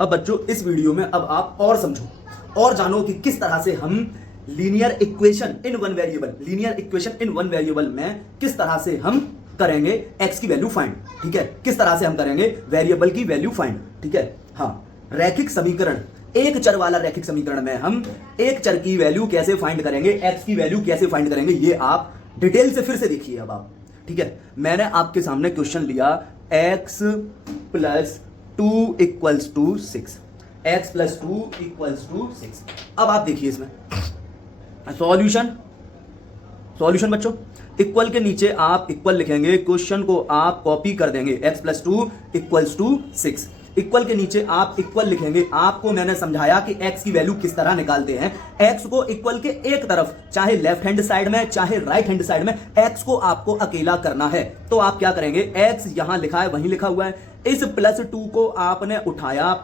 अब बच्चों इस वीडियो में अब आप और समझो और जानो कि किस तरह से हम linear equation in one variable में किस तरह से हम करेंगे एक्स की वैल्यू फाइंड। ठीक है, किस तरह से हम करेंगे वेरिएबल की वैल्यू फाइंड। ठीक है, हाँ, रैखिक समीकरण, एक चर वाला रैखिक समीकरण में हम एक चर की वैल्यू कैसे फाइंड करेंगे, एक्स की वैल्यू कैसे फाइंड करेंगे, ये आप डिटेल से फिर से देखिए अब आप। ठीक है, मैंने आपके सामने क्वेश्चन लिया x plus 2 equals to 6, x plus 2 equals to 6। अब आप देखिए इसमें सॉल्यूशन बच्चों, इक्वल के नीचे आप इक्वल लिखेंगे, क्वेश्चन को आप कॉपी कर देंगे, x plus 2 equals to 6। Equal के नीचे आप इक्वल लिखेंगे। आपको मैंने समझाया कि x की वैल्यू किस तरह निकालते हैं। x को इक्वल के एक तरफ, चाहे लेफ्ट हैंड साइड में चाहे राइट हैंड साइड में, x को आपको अकेला करना है। तो आप क्या करेंगे, x यहां लिखा है वहीं लिखा हुआ है, इस प्लस 2 को आपने उठाया,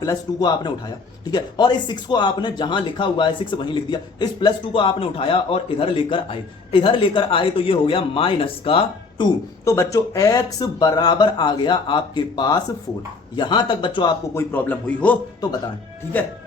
ठीक है, और इस 6 को आपने जहां लिखा हुआ है 6 वहीं लिख दिया। इस प्लस 2 को आपने उठाया और इधर लेकर आए, तो ये हो गया माइनस का 2। तो बच्चों x बराबर आ गया आपके पास 4। यहां तक बच्चों आपको कोई प्रॉब्लम हुई हो तो बताएं। ठीक है,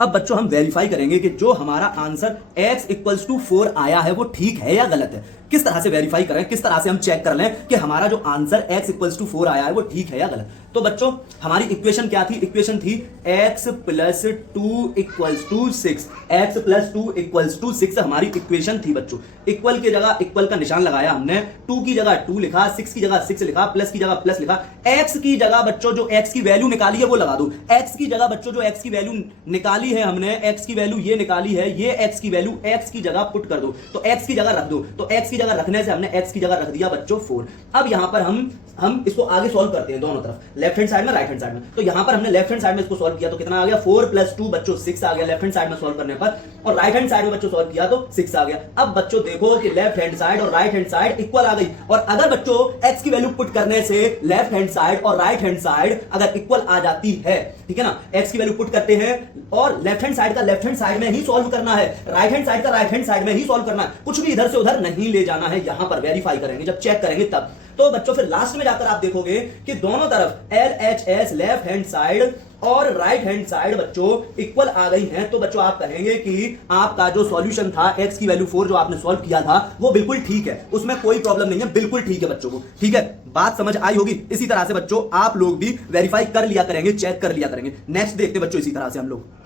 अब बच्चों हम वेरीफाई करेंगे कि जो हमारा आंसर x इक्वल्स टू 4 आया है वो ठीक है या गलत है। किस तरह से वेरीफाई करें, किस तरह से हम चेक कर लें कि हमारा जो आंसर x इक्वल्स टू 4 आया है वो ठीक है या गलत। तो बच्चों हमारी इक्वेशन क्या थी, इक्वेशन थी x plus 2 equals to 6, x plus 2 equals to 6 हमारी इक्वेशन थी बच्चों। इक्वल की जगह इक्वल का निशान लगाया हमने, 2 की जगह 2 लिखा, 6 की जगह 6 लिखा, प्लस की जगह प्लस लिखा। x की जगह बच्चों जो x की वैल्यू निकाली है वो लगा दो। x की जगह बच्चों जो x की वैल्यू निकाली है हमने, x की वैल्यू ये निकाली है, ये x की वैल्यू x की जगह पुट कर दो, तो x की जगह रख दो। तो x की जगह रखने से हमने x की जगह रख दिया बच्चों 4। अब यहां पर हम इसको आगे सॉल्व करते हैं दोनों तरफ, लेफ्ट हैंड साइड में राइट हैंड साइड में। तो यहां पर हमने लेफ्ट हैंड साइड में इसको सॉल्व किया तो कितना आ गया, 4 प्लस 2 बच्चों 6 आ गया लेफ्ट हैंड साइड में सॉल्व करने पर, और राइट हैंड साइड में बच्चों सॉल्व किया तो 6 आ गया। अब बच्चों देखो कि लेफ्ट हैंड साइड और राइट हैंड साइड इक्वल आ गई, और अगर बच्चों x की वैल्यू पुट करने से लेफ्ट हैंड साइड और राइट हैंड साइड अगर इक्वल आ जाती है, ठीक है ना, x की वैल्यू पुट करते हैं और लेफ्ट हैंड साइड का लेफ्ट हैंड साइड में ही सॉल्व करना है, राइट हैंड साइड का राइट हैंड साइड में ही सॉल्व करना है, कुछ भी इधर से उधर नहीं ले जाना है। यहां पर वेरीफाई करेंगे, जब चेक करेंगे तब। तो बच्चों फिर लास्ट में जाकर आप देखोगे कि दोनों तरफ LHS लेफ्ट हैंड साइड और राइट हैंड साइड बच्चों इक्वल आ गई हैं। तो बच्चों आप कहेंगे कि आपका जो सॉल्यूशन था x की वैल्यू 4 जो आपने सॉल्व किया था वो बिल्कुल ठीक है, उसमें कोई प्रॉब्लम नहीं है, बिल्कुल ठीक है बच्चों को। ठीक है, बात समझ आई होगी। इसी तरह से बच्चों आप लोग भी वेरीफाई कर लिया करेंगे, चेक कर लिया करेंगे। नेक्स्ट देखते बच्चों इसी तरह से हम लोग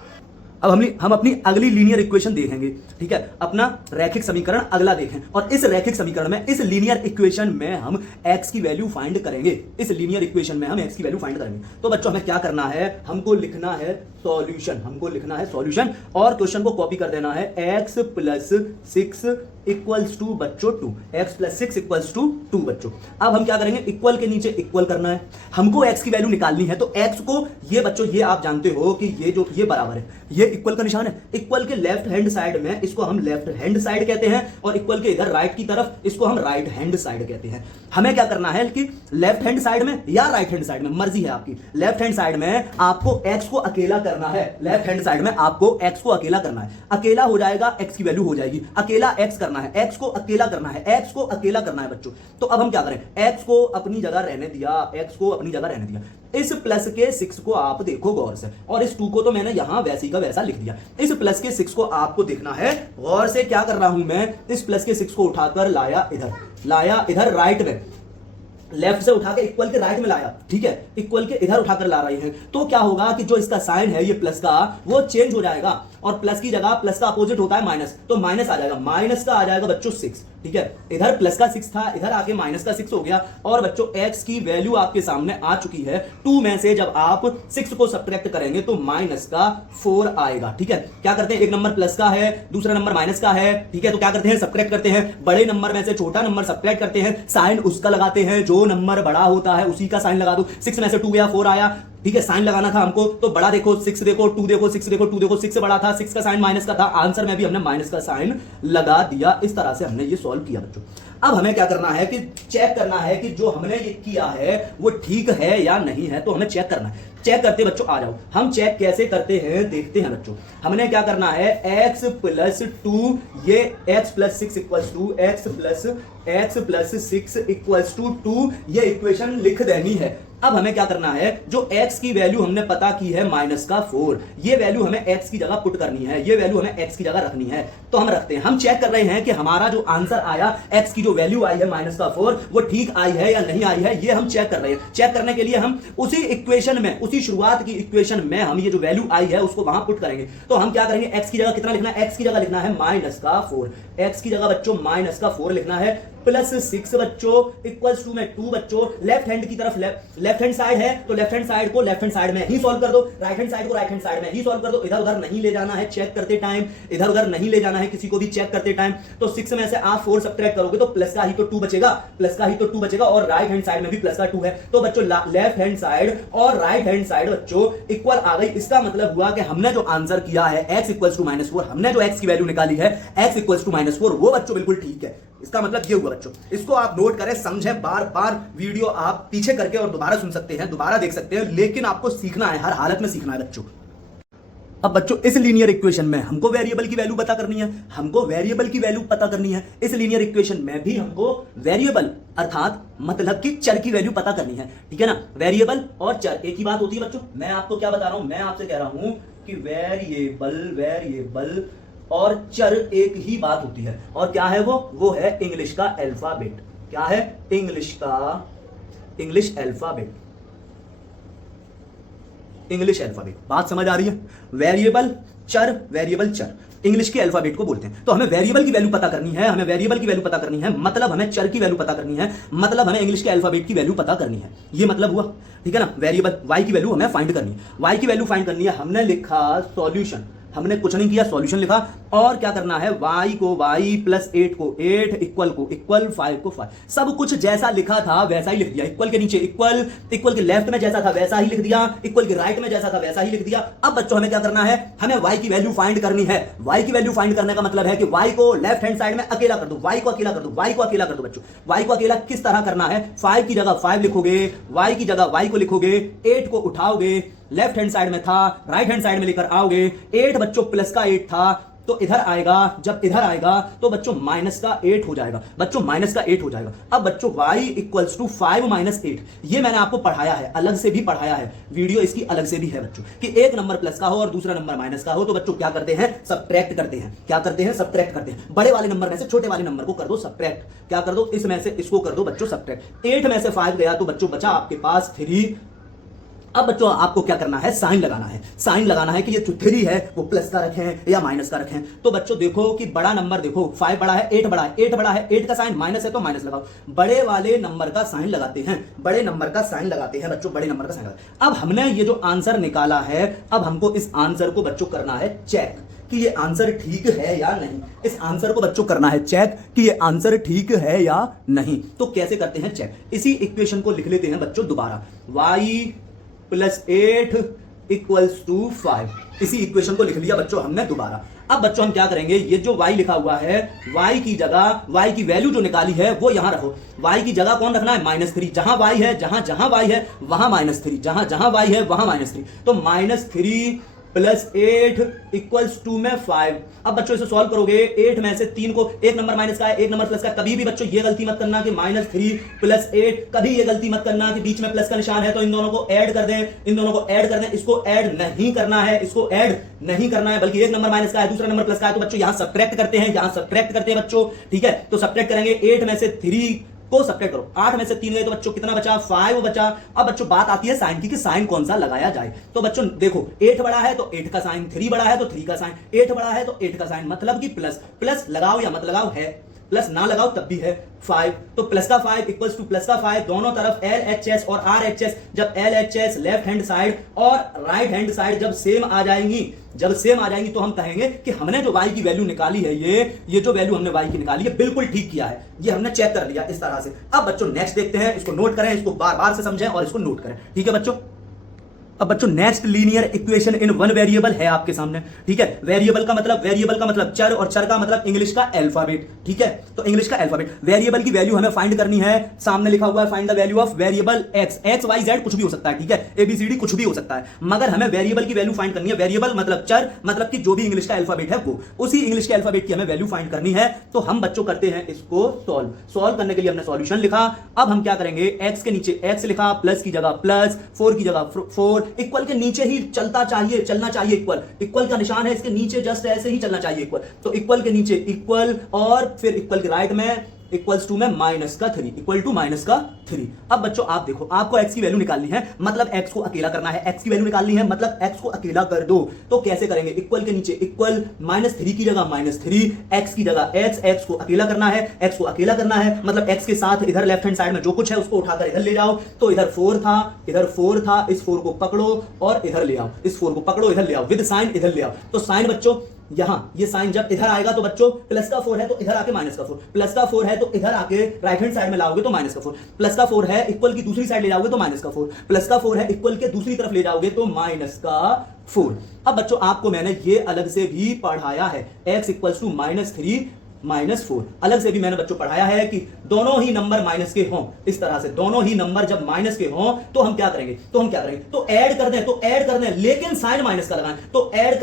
अब हम अपनी अगली लीनियर इक्वेशन देखेंगे। ठीक है, अपना रैखिक समीकरण अगला देखें, और इस रैखिक समीकरण में, इस लीनियर इक्वेशन में हम x की वैल्यू फाइंड करेंगे। इस लीनियर इक्वेशन में हम x की वैल्यू फाइंड करेंगे। तो बच्चों हमें क्या करना है, हमको लिखना है सॉल्यूशन, और क्वेश्चन को कॉपी कर देना है। x प्लस 6 इक्वल्स टू बच्चों 2, x प्लस 6 इक्वल्स टू 2 बच्चों। अब हम क्या करेंगे, इक्वल के नीचे इक्वल करना है, हमको x की वैल्यू निकालनी है। तो x को, ये बच्चों ये आप जानते हो कि ये बराबर है, ये इक्वल का निशान है। इक्वल के लेफ्ट हैंड साइड में इसको हम लेफ्ट हैंड साइड कहते हैं, और इक्वल के इधर राइट की तरफ इसको हम राइट हैंड साइड कहते हैं। हमें क्या करना है कि लेफ्ट हैंड साइड में या राइट हैंड साइड में, मर्जी है आपकी, लेफ्ट हैंड साइड में आपको x को अकेला करना है, लेफ्ट हैंड साइड में आपको x को अकेला करना है। अकेला हो जाएगा, x की वैल्यू हो जाएगी, अकेला x करना है, x को अकेला करना है, x को अकेला करना है बच्चों। तो अब हम क्या करें, x को अपनी जगह रहने दिया, इस प्लस के 6 को आप देखो गौर से, और इस 2 को तो मैंने यहां वैसे ही का वैसा लिख दिया। इस प्लस के 6 को आपको देखना है गौर से। क्या कर रहा हूं मैं, इस प्लस के 6 को उठाकर लाया इधर राइट में, लेफ्ट से उठा के इक्वल के राइट में लाया। ठीक है, इक्वल के इधर उठाकर ला रहे हैं, तो क्या होगा कि जो इसका साइन है ये प्लस का, वो चेंज हो जाएगा, और प्लस की जगह प्लस का अपोजिट होता है माइनस, तो माइनस आ जाएगा, माइनस का आ जाएगा बच्चों 6। ठीक है, इधर प्लस का 6 था, इधर आके माइनस का 6 हो गया, और बच्चों x की वैल्यू आपके सामने आ चुकी है। 2 में से जब आप 6 को सब्ट्रैक्ट करेंगे तो माइनस का 4 आएगा। ठीक है, क्या करते हैं, एक नंबर प्लस का है, दूसरा नंबर माइनस का है। ठीक है, तो क्या करते हैं, सब्ट्रैक्ट करते हैं, बड़े नंबर में से छोटा नंबर सब्ट्रैक्ट करते हैं, साइन उसका लगाते हैं, जो नंबर बड़ा होता है उसी का साइन लगा दो। 6 में से 2 गया, 4 आया। ठीक है, साइन लगाना था हमको, तो बड़ा देखो 6 देखो, 2 देखो, 6 देखो, 2 देखो, 6 से बड़ा था, 6 का साइन माइनस का था, आंसर में भी हमने माइनस का साइन लगा दिया। इस तरह से हमने ये सॉल्व किया बच्चों। अब हमें क्या करना है कि चेक करना है कि जो हमने ये किया है वो ठीक है या नहीं है। तो हमें चेक करना है, चेक करते बच्चों आ जाओ। हम चेक कैसे करते हैं देखते हैं बच्चों। हमने क्या करना है, x प्लस 2, ये x plus 6 equals to x plus 6 equals to 2, ये इक्वेशन लिख देनी है। अब हमें क्या करना है, जो x की वैल्यू हमने पता की है -4, ये वैल्यू हमें x की जगह पुट करनी है, ये वैल्यू हमें x की जगह रखनी है। तो हम रखते हैं, हम चेक कर रहे हैं कि हमारा जो आंसर आया x की जो वैल्यू आई है -4 वो ठीक आई है या नहीं आई है, ये हम चेक कर रहे हैं। चेक करने के लिए हम उसी इक्वेशन में, उसी शुरुआत की इक्वेशन में हम ये जो वैल्यू आई है उसको वहां पुट करेंगे। तो हम क्या करेंगे, x की जगह कितना लिखना है, x की जगह लिखना है -4, x की जगह बच्चों -4 लिखना है, +6 बच्चों इक्वल्स टू में 2 बच्चों, लेफ्ट हैंड की तरफ लेफ्ट हैंड साइड है तो लेफ्ट हैंड साइड को लेफ्ट हैंड साइड में ही सॉल्व कर दो, राइट हैंड साइड को राइट हैंड साइड में ही सॉल्व कर दो। इधर उधर नहीं ले जाना है चेक करते टाइम, इधर उधर नहीं ले जाना है किसी को भी चेक करते टाइम। तो 6 में से आप 4 सब्ट्रैक्ट करोगे तो प्लस का ही तो 2 बचेगा, प्लस का ही तो 2 बचेगा, और राइट हैंड साइड में भी प्लस का 2 है। तो बच्चों लेफ्ट हैंड साइड और राइट हैंड साइड बच्चों इक्वल आ गई। इसका मतलब हुआ कि हमने जो आंसर किया है x इक्वल्स टू -4, हमने जो x की वैल्यू निकाली है x इक्वल्स टू -4, वो बच्चों बिल्कुल ठीक है। इसका मतलब ये हुआ बच्चों, इसको आप नोट करें, समझें, बार बार वीडियो आप पीछे करके और दोबारा सुन सकते हैं, दोबारा देख सकते हैं, लेकिन आपको सीखना है, हर हालत में सीखना है बच्चों। अब बच्चों इस लीनियर इक्वेशन में हमको वेरिएबल की वैल्यू पता करनी है, हमको वेरिएबल की वैल्यू पता करनी है। इस लीनियर इक्वेशन में भी हमको वेरिएबल अर्थात मतलब कि चर की वैल्यू पता करनी है, ठीक है ना। वेरिएबल और चर एक ही बात होती है बच्चों। मैं आपको क्या बता रहा हूं, मैं आपसे कह रहा हूं कि वेरिएबल और चर एक ही बात होती है। और क्या है वो है इंग्लिश का अल्फाबेट। क्या है, इंग्लिश अल्फाबेट, इंग्लिश अल्फाबेट। बात समझ आ रही है। वेरिएबल चर इंग्लिश के अल्फाबेट को बोलते हैं। तो हमें वेरिएबल की वैल्यू पता करनी है, हमें वेरिएबल की वैल्यू पता करनी है, मतलब हमें चर की वैल्यू पता करनी है, मतलब हमें इंग्लिश के अल्फाबेट की वैल्यू पता करनी है। ये मतलब हुआ, ठीक है ना। वेरिएबल y की वैल्यू हमें फाइंड करनी है, y की वैल्यू फाइंड करनी है। हमने लिखा सॉल्यूशन, हमने कुछ नहीं किया, सॉल्यूशन लिखा। और क्या करना है, y को y प्लस 8 को 8, इक्वल को इक्वल, 5 को 5, सब कुछ जैसा लिखा था वैसा ही लिख दिया। इक्वल के नीचे इक्वल, इक्वल के लेफ्ट में जैसा था वैसा ही लिख दिया, इक्वल के राइट में जैसा था वैसा ही लिख दिया। अब बच्चों हमें क्या करना है, हमें y की वैल्यू फाइंड करनी है। y की वैल्यू फाइंड करने का मतलब है कि y को लेफ्ट हैंड साइड में अकेला कर दो, y को अकेला कर दो, y को अकेला कर दो बच्चों। y को अकेला किस तरह करना है, 5 की जगह 5 लिखोगे, y की जगह y को लिखोगे, 8 को उठाओगे, लेफ्ट हैंड साइड में था, राइट हैंड साइड में लेकर आओगे। 8 बच्चों प्लस का 8 था तो इधर आएगा, जब इधर आएगा तो बच्चों माइनस का 8 हो जाएगा, बच्चों माइनस का 8 हो जाएगा। अब बच्चों y इक्वल्स टू 5 माइनस 8, ये मैंने आपको पढ़ाया है, अलग से भी पढ़ाया है, वीडियो इसकी अलग से भी है बच्चों, कि एक नंबर प्लस का हो और दूसरा नंबर माइनस का हो तो बच्चों क्या करते हैं, सब्ट्रैक्ट करते हैं। क्या करते हैं, सब्ट्रैक्ट करते हैं। बड़े वाले नंबर में से छोटे वाले नंबर को कर दो सब्ट्रैक्ट। क्या कर दो, इसमें से इसको कर दो बच्चों सब्ट्रैक्ट। 8 में से 5 गया तो बच्चों बचा आपके पास 3। अब बच्चों आपको क्या करना है, साइन लगाना है। साइन लगाना है कि ये जो 3 है वो प्लस का रखें या माइनस का रखें। तो बच्चों देखो कि बड़ा नंबर देखो, 5 बड़ा है, 8 बड़ा है, 8 बड़ा है, 8 का साइन माइनस है तो माइनस लगाओ। बड़े वाले नंबर का साइन लगाते हैं, बड़े नंबर का साइन लगाते हैं बच्चों, बड़े नंबर का साइन लगाते हैं। अब हमने ये जो आंसर निकाला है, अब हमको इस आंसर को बच्चों करना है चेक कि ये आंसर ठीक है या नहीं। इस आंसर को बच्चों करना है चेक कि ये आंसर ठीक है या नहीं। तो कैसे करते हैं चेक, इसी इक्वेशन को लिख लेते हैं बच्चों दोबारा, y प्लस 8 इक्वल्स टू 5। इसी इक्वेशन को लिख लिया बच्चों हमने दोबारा। अब बच्चों हम क्या करेंगे, ये जो y लिखा हुआ है, y की जगह y की वैल्यू जो निकाली है वो यहां रखो। y की जगह कौन रखना है, -3। जहां y है, जहां y है वहां -3, जहां y है वहां -3। तो -3 प्लस 8 इक्वल्स टू में 5। अब बच्चों इसे सॉल्व करोगे, 8 में से 3 को, एक नंबर माइनस का है, एक नंबर प्लस का। कभी भी बच्चों ये गलती मत करना कि -3 प्लस 8, कभी ये गलती मत करना कि बीच में प्लस का निशान है तो इन दोनों को ऐड कर दें, इन दोनों को ऐड कर दें। इसको ऐड नहीं करना है, इसको ऐड नहीं करना है, बल्कि एक नंबर माइनस का है, दूसरा नंबर प्लस का है तो बच्चों यहां सब्ट्रैक्ट करते हैं, यहां सब्ट्रैक्ट करते हैं बच्चों, ठीक है। तो सब्ट्रैक्ट करेंगे, 8 में से 3 को सब्ट्रैक्ट करो, 8 में से 3 गए तो बच्चों कितना बचा, 5 बचा। अब बच्चों बात आती है साइन की कि साइन कौन सा लगाया जाए। तो बच्चों देखो, 8 बड़ा है तो 8 का साइन, 3 बड़ा है तो 3 का साइन, 8 बड़ा है तो 8 का साइन, मतलब कि प्लस। प्लस लगाओ या मत लगाओ है, प्लस ना लगाओ तब भी है 5। तो प्लस का 5 इक्वल्स टू प्लस का 5, दोनों तरफ LHS और RHS। जब LHS लेफ्ट हैंड साइड और राइट हैंड साइड जब सेम आ जाएंगी, जब सेम आ जाएंगी तो हम कहेंगे कि हमने जो y की वैल्यू निकाली है, ये जो वैल्यू हमने y की निकाली है बिल्कुल ठीक किया है, ये हमने चेक कर लिया इस तरह से। अब बच्चों नेक्स्ट देखते हैं, इसको नोट करें, इसको बार बार से समझें और इसको नोट करें, ठीक है बच्चों। अब बच्चों next linear equation in one variable है आपके सामने, ठीक है। वेरिएबल का मतलब चर, और चर का मतलब इंग्लिश का अल्फाबेट, ठीक है। तो इंग्लिश का अल्फाबेट, वेरिएबल की वैल्यू हमें फाइंड करनी है। सामने लिखा हुआ है find the value of variable X, X Y Z कुछ भी हो सकता है, ठीक है, एबीसीडी कुछ भी हो सकता है, मगर हमें वेरिएबल की वैल्यू फाइंड करनी है। वेरिएबल मतलब चर, मतलब कि जो भी इंग्लिश का अल्फाबेट है वो, उसी इंग्लिश के अल्फाबेट की हमें वैल्यू फाइंड करनी है। तो हम बच्चों करते हैं इसको सॉल्व करने के लिए हमने सॉल्यूशन लिखा। अब हम क्या करेंगे, एक्स के नीचे एक्स लिखा, प्लस की जगह प्लस, 4 की जगह 4, इक्वल के नीचे ही चलना चाहिए इक्वल का निशान है इसके नीचे, जस्ट ऐसे ही चलना चाहिए इक्वल। तो इक्वल के नीचे इक्वल, और फिर इक्वल के राइट में इक्वल्स टू में माइनस का 3, इक्वल टू माइनस का 3। अब बच्चों आप देखो, आपको एक्स की वैल्यू निकालनी है, मतलब एक्स को अकेला करना है। एक्स की वैल्यू निकालनी है मतलब एक्स को अकेला कर दो। तो कैसे करेंगे, इक्वल के नीचे इक्वल, -3 की जगह -3, एक्स की जगह एक्स को अकेला करना है, एक्स को अकेला करना है मतलब एक्स के साथ इधर लेफ्ट हैंड साइड में जो कुछ है उसको उठाकर इधर ले जाओ। तो इधर 4 था, इस 4 को पकड़ो और इधर ले आओ, इस 4 को पकड़ो इधर ले आओ, विद साइन इधर ले आओ। तो साइन बच्चों यहां ये साइन जब इधर आएगा तो बच्चों प्लस का 4 है तो इधर आके माइनस का 4, प्लस का 4 है तो इधर आके राइट हैंड साइड में लाओगे तो माइनस का 4, प्लस का 4 है इक्वल की दूसरी साइड ले जाओगे तो माइनस का 4, प्लस का 4 है इक्वल के दूसरी तरफ ले जाओगे तो माइनस का 4। अब बच्चों आपको मैंने ये अलग से भी पढ़ाया है, x इक्वल्स टू -3 -4 अलग से भी मैंने बच्चों पढ़ाया है कि दोनों ही नंबर माइनस के हों, इस तरह से दोनों ही नंबर जब माइनस के हों तो हम क्या करेंगे, तो ऐड कर दें लेकिन साइन माइनस का लगाएं, तो ऐड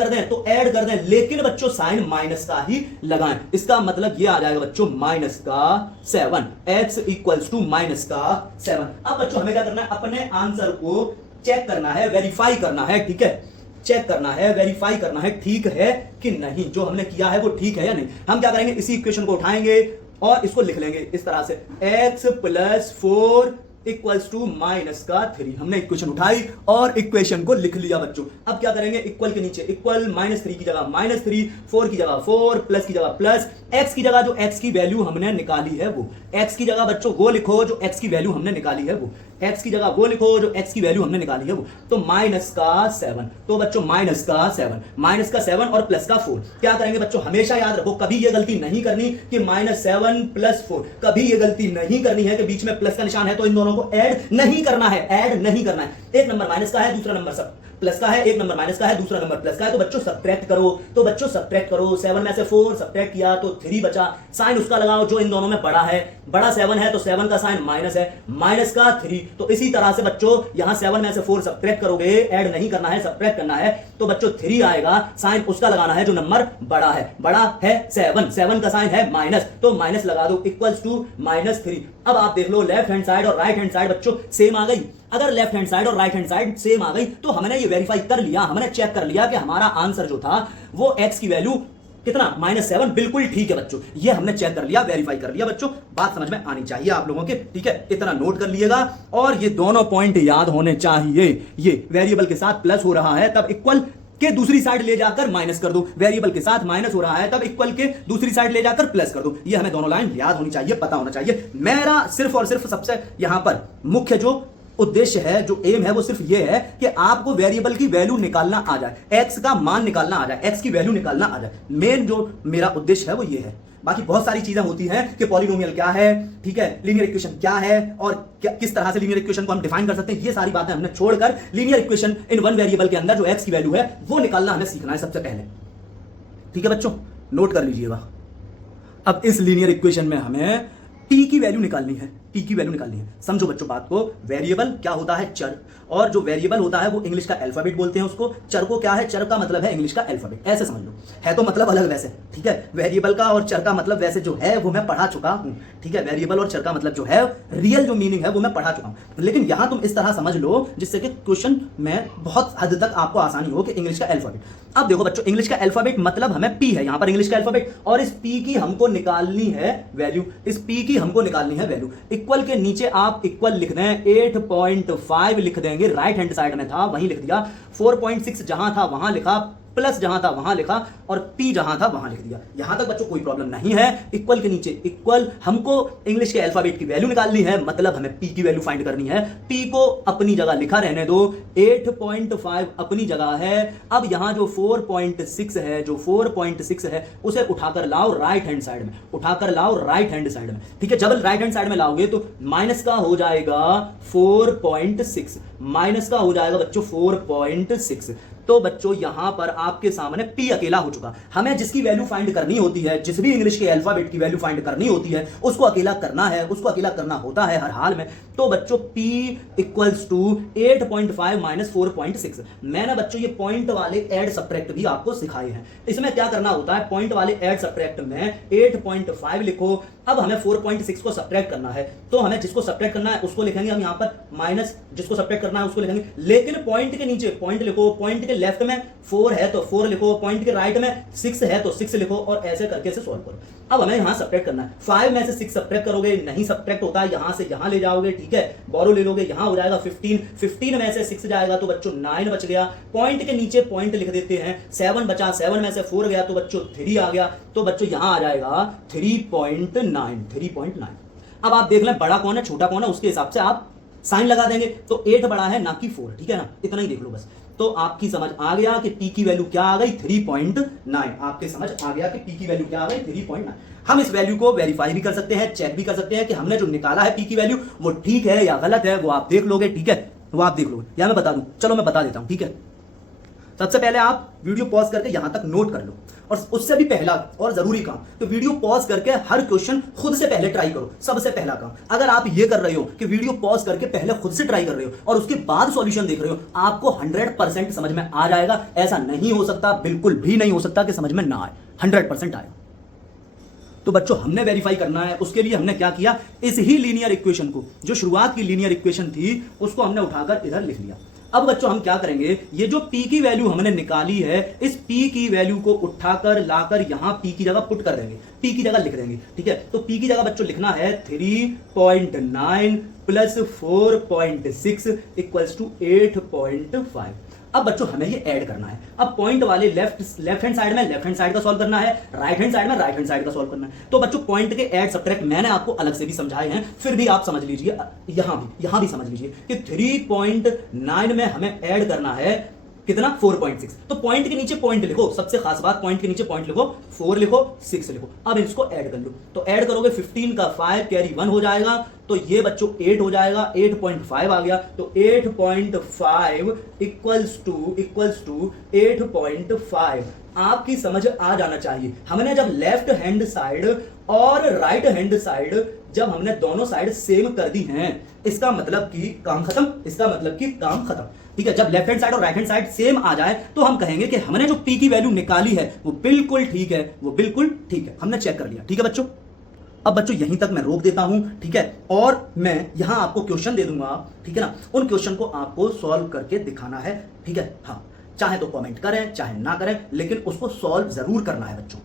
कर दें लेकिन बच्चों साइन माइनस का ही लगाएं। इसका मतलब ये आ जाएगा बच्चों -7, x इक्वल्स टू -7। अब बच्चों हमें क्या करना है, अपने आंसर को चेक करना है, वेरीफाई करना है, ठीक है, चेक करना है, वेरीफाई करना है ठीक है कि नहीं, जो हमने किया है वो ठीक है या नहीं। हम क्या करेंगे, इसी इक्वेशन को उठाएंगे और इसको लिख लेंगे इस तरह से, x + 4 इक्वल्स टू -3। हमने इक्वेशन उठाई और इक्वेशन को लिख लिया बच्चों। अब क्या करेंगे, इक्वल के नीचे इक्वल, -3 की जगह -3, 4 की जगह 4, प्लस की जगह प्लस, x की जगह जो x की वैल्यू हमने निकाली है वो, x की जगह बच्चों वो लिखो जो x की वैल्यू हमने निकाली है वो, x की जगह वो लिखो जो x की वैल्यू हमने निकाली है वो। तो -7, तो बच्चों -7 और प्लस का 4। क्या करेंगे बच्चों, हमेशा याद रखो, कभी ये गलती नहीं करनी कि -7 + 4, कभी ये गलती नहीं करनी है कि बीच में प्लस का निशान है तो इन दोनों को ऐड नहीं करना है, एक नंबर माइनस का है, दूसरा नंबर सब प्लस का है, एक नंबर माइनस का है, दूसरा नंबर प्लस का है, तो बच्चों सब्ट्रैक्ट करो, 7 में से 4 सब्ट्रैक्ट किया तो 3 बचा, साइन उसका लगाओ जो इन दोनों में बड़ा है, बड़ा 7 है तो 7 का साइन माइनस है, माइनस का 3। तो इसी तरह से बच्चों यहां 7 में से 4 सब्ट्रैक्ट करोगे, ऐड नहीं करना है, सब्ट्रैक्ट करना है, तो बच्चों 3 आएगा, साइन उसका लगाना है जो नंबर बड़ा है 7 का साइन है माइनस, तो माइनस लगा दो, इक्वल्स टू -3। अब आप देख लो लेफ्ट हैंड साइड और राइट हैंड साइड बच्चों सेम आ गई। अगर लेफ्ट हैंड साइड और राइट हैंड साइड सेम आ गई तो हमने ये वेरीफाई कर लिया, हमने चेक कर लिया कि हमारा आंसर जो था वो x की वैल्यू कितना -7 बिल्कुल ठीक है बच्चों। ये हमने चेक कर लिया, वेरीफाई कर लिया बच्चों। बात समझ में आनी चाहिए आप लोगों के, ठीक है, इतना नोट कर लिएगा और ये दोनों पॉइंट याद होने चाहिए। ये वेरिएबल के साथ प्लस हो रहा है तब इक्वल के दूसरी साइड ले जाकर माइनस कर दो, वेरिएबल के साथ माइनस हो रहा है तब इक्वल के दूसरी साइड ले जाकर प्लस कर दो। ये हमें दोनों लाइन याद होनी चाहिए, पता होना चाहिए। मेरा सिर्फ और सिर्फ सबसे यहां पर मुख्य जो उद्देश्य है, जो एम है, वो सिर्फ ये है कि आपको वेरिएबल की वैल्यू निकालना आ जाए, एक्स का मान निकालना आ जाए, एक्स की वैल्यू निकालना आ जाए। मेन जो मेरा उद्देश्य है वो ये है। बाकी बहुत सारी चीजें होती हैं कि पॉलिनोमियल क्या है, ठीक है, लीनियर इक्वेशन क्या है और किस तरह से लीनियर इक्वेशन को हम डिफाइन कर सकते हैं, ये सारी बातें हमने छोड़कर linear equation in one variable के अंदर जो एक्स की वैल्यू है वो निकालना हमें सीखना है सबसे पहले, ठीक है बच्चों, नोट कर लीजिएगा। अब इस लीनियर इक्वेशन में हमें टी की वैल्यू निकालनी है, टी की वैल्यू निकालनी है। समझो बच्चों बात को, वेरिएबल क्या होता है, चर, और जो वेरिएबल होता है वो इंग्लिश का अल्फाबेट बोलते हैं उसको। चर को क्या है, चर का मतलब है इंग्लिश का अल्फाबेट, ऐसे समझ लो, है तो मतलब अलग वैसे, ठीक है। वेरिएबल का और चर का मतलब वैसे जो है वो मैं पढ़ा चुका हूं, ठीक है। वेरिएबल और चर का मतलब जो है रियल जो मीनिंग है वो मैं पढ़ा चुका हूं, लेकिन यहां तुम इस तरह समझ लो जिससे कि क्वेश्चन में बहुत हद तक आपको आसानी हो कि इंग्लिश का अल्फाबेट। अब देखो बच्चों, इंग्लिश का अल्फाबेट मतलब हमें पी है, यहां पर इंग्लिश का अल्फाबेट, और इस पी की हमको निकालनी है वैल्यू, इस पी की हमको निकालनी है वैल्यू। इक्वल के नीचे आप इक्वल लिख दें, 8.5 लिख देंगे, राइट हैंड साइड में था वहीं लिख दिया, 4.6 जहां था वहां लिखा, प्लस जहां था वहां लिखा और p जहां था वहां लिख दिया। यहां तक बच्चों कोई प्रॉब्लम नहीं है। इक्वल के नीचे इक्वल, हमको इंग्लिश के अल्फाबेट की वैल्यू निकालनी है, मतलब हमें p की वैल्यू फाइंड करनी है। p को अपनी जगह लिखा रहने दो, 8.5 अपनी जगह है। अब यहां जो 4.6 है, जो 4.6 है उसे उठाकर लाओ राइट हैंड साइड में, उठाकर लाओ राइट हैंड साइड में, ठीक है। जब राइट हैंड साइड में लाओगे तो माइनस का हो जाएगा 4.6, माइनस का हो जाएगा बच्चों 4.6। तो बच्चों यहां पर आपके सामने p अकेला हो चुका। हमें जिसकी वैल्यू फाइंड करनी होती है, जिस भी इंग्लिश के अल्फाबेट की वैल्यू फाइंड करनी होती है, उसको अकेला करना है, उसको अकेला करना होता है हर हाल में। तो बच्चों p इक्वल्स टू 8.5 माइनस 4.6। मैंने बच्चों ये पॉइंट वाले ऐड सब्ट्रैक्ट भी आपको सिखाए हैं। इसमें क्या करना होता है, पॉइंट वाले ऐड सब्ट्रैक्ट में 8.5 लिखो। अब हमें 4.6 को सब्ट्रैक्ट करना है, तो हमें जिसको सब्ट्रैक्ट करना है उसको लिखेंगे हम यहां पर माइनस, जिसको सब्ट्रैक्ट करना है उसको लिखेंगे। लेकिन पॉइंट के नीचे पॉइंट लिखो, पॉइंट के लेफ्ट में 4 है तो 4 लिखो, पॉइंट के राइट में 6 है तो 6 लिखो, और ऐसे करके इसे सॉल्व करो। अब हमें यहां सब्ट्रैक्ट करना है। 5 में से 6 सब्ट्रैक्ट करोगे, नहीं सब्ट्रैक्ट होता है, यहां से यहां ले जाओगे, ठीक है, बोरो ले लोगे, यहां हो जाएगा 15, 15 में से 6 जाएगा तो बच्चों 9 बच गया। पॉइंट के नीचे पॉइंट लिख देते हैं, 7 बचा, 7 में से 4 गया तो बच्चों 3 आ गया, तो बच्चों यहां आ जाएगा 3.9, 3.9। अब आप देख लें बड़ा कौन है छोटा कौन है, उसके हिसाब से आप साइन लगा देंगे। तो 8 बड़ा है ना कि 4, ठीक है ना, इतना ही देख लो बस। तो आपकी समझ आ गया कि p की वैल्यू क्या आ गई, 3.9। आपके समझ आ गया कि p की वैल्यू क्या आ गई, 3.9। हम इस वैल्यू को वेरीफाई भी कर सकते हैं, चेक भी कर सकते हैं कि हमने जो निकाला है p की वैल्यू वो ठीक है या गलत है, वो आप देख लोगे, ठीक है, वो आप देख लोगे या मैं बता दूं। चलो मैं बता देता हूं, ठीक है। सबसे पहले आप वीडियो पॉज करके यहां तक नोट कर लो, और उससे भी पहला और जरूरी काम, तो वीडियो पॉज करके हर क्वेश्चन खुद से पहले ट्राई करो। सबसे पहला काम, अगर आप ये कर रहे हो कि वीडियो पॉज करके पहले खुद से ट्राई कर रहे हो और उसके बाद सॉल्यूशन देख रहे हो, आपको 100% समझ में आ जाएगा। ऐसा नहीं हो सकता, बिल्कुल भी नहीं हो सकता कि समझ में ना आए, 100% आए। तो बच्चों हमने वेरीफाई करना है, उसके लिए हमने क्या किया, इस ही लीनियर इक्वेशन को, जो शुरुआत की लीनियर इक्वेशन थी, उसको हमने उठाकर इधर लिख लिया। अब बच्चों हम क्या करेंगे, ये जो p की वैल्यू हमने निकाली है, इस p की वैल्यू को उठाकर लाकर यहां p की जगह पुट कर देंगे, p की जगह लिख देंगे, ठीक है। तो p की जगह बच्चों लिखना है 3.9 प्लस 4.6 इक्वल्स टू 8.5। अब बच्चों हमें ये ऐड करना है। अब पॉइंट वाले लेफ्ट हैंड साइड में लेफ्ट हैंड साइड का सॉल्व करना है, राइट हैंड साइड में राइट हैंड साइड का सॉल्व करना है। तो बच्चों पॉइंट के ऐड सब्ट्रैक्ट मैंने आपको अलग से भी समझाए हैं, फिर भी आप समझ लीजिए, यहां भी समझ लीजिए कि 3.9 में हमें ऐड करना है कितना, 4.6। तो पॉइंट के नीचे पॉइंट लिखो, सबसे खास बात, पॉइंट के नीचे पॉइंट लिखो, 4 लिखो, 6 लिखो। अब इसको ऐड कर लो, तो ऐड करोगे 15 का 5 कैरी 1 हो जाएगा, तो ये बच्चों 8 हो जाएगा, 8.5 आ गया। तो 8.5 इक्वल्स टू 8.5। आपकी समझ आ जाना चाहिए। हमने जब लेफ्ट हैंड साइड और राइट हैंड साइड, जब हमने दोनों साइड सेम कर दी हैं, इसका मतलब कि काम खत्म, इसका मतलब कि काम खत्म, ठीक है। जब लेफ्ट हैंड साइड और राइट हैंड साइड सेम आ जाए तो हम कहेंगे कि हमने जो p की वैल्यू निकाली है वो बिल्कुल ठीक है, वो बिल्कुल ठीक है, हमने चेक कर लिया, ठीक है बच्चों। अब बच्चों यहीं तक मैं रोक देता हूं, ठीक है, और मैं यहां आपको क्वेश्चन दे दूंगा, ठीक है ना। उन क्वेश्चन को आपको सॉल्व करके दिखाना है, ठीक है। हाँ, चाहे तो कमेंट करें चाहे ना करें, लेकिन उसको सॉल्व जरूर करना है बच्चों।